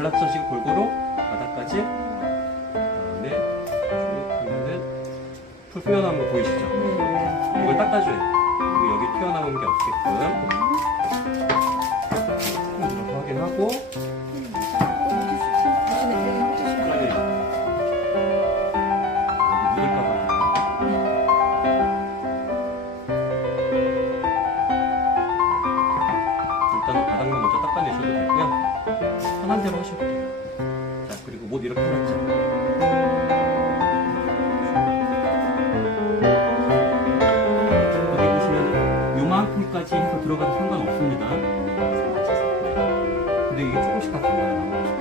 풀 발라주시고 골고루 바닥까지 그다음에 쭉 하면은 풀 튀어나온 거 보이시죠? 네. 이걸 닦아줘요. 그리고 여기 튀어나온 게 없게끔 이렇게 확인하고 일단 바닥만 먼저 닦아내셔도 되고요. 편한 대로 하셔도 돼요. 자 그리고 못 이렇게 해놨죠. 여기 보시면 요만큼까지 해서 들어가도 상관없습니다. 근데 이게 조금씩 다 달라요.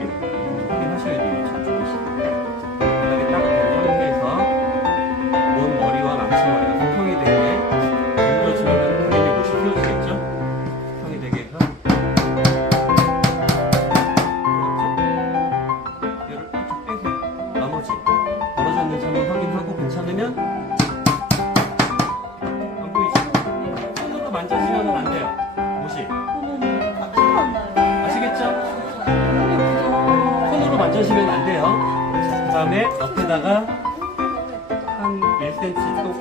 안 돼요. 못이. 아시겠죠? 손으로 만져주시면 안 돼요. 그 다음에 옆에다가 한 1cm 또,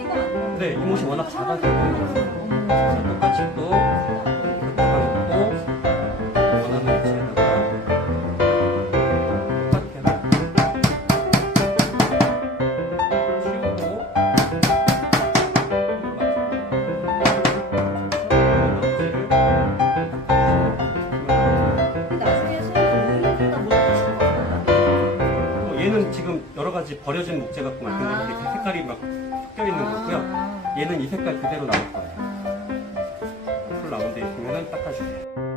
네, 이못이 워낙 작아서 똑같이 또, 가지 버려진 목재 갖고 만든 아. 건데 이렇게 색깔이 막 섞여 있는 거고요. 얘는 이 색깔 그대로 나올 거예요. 풀 나온 데 있으면 닦아주세요.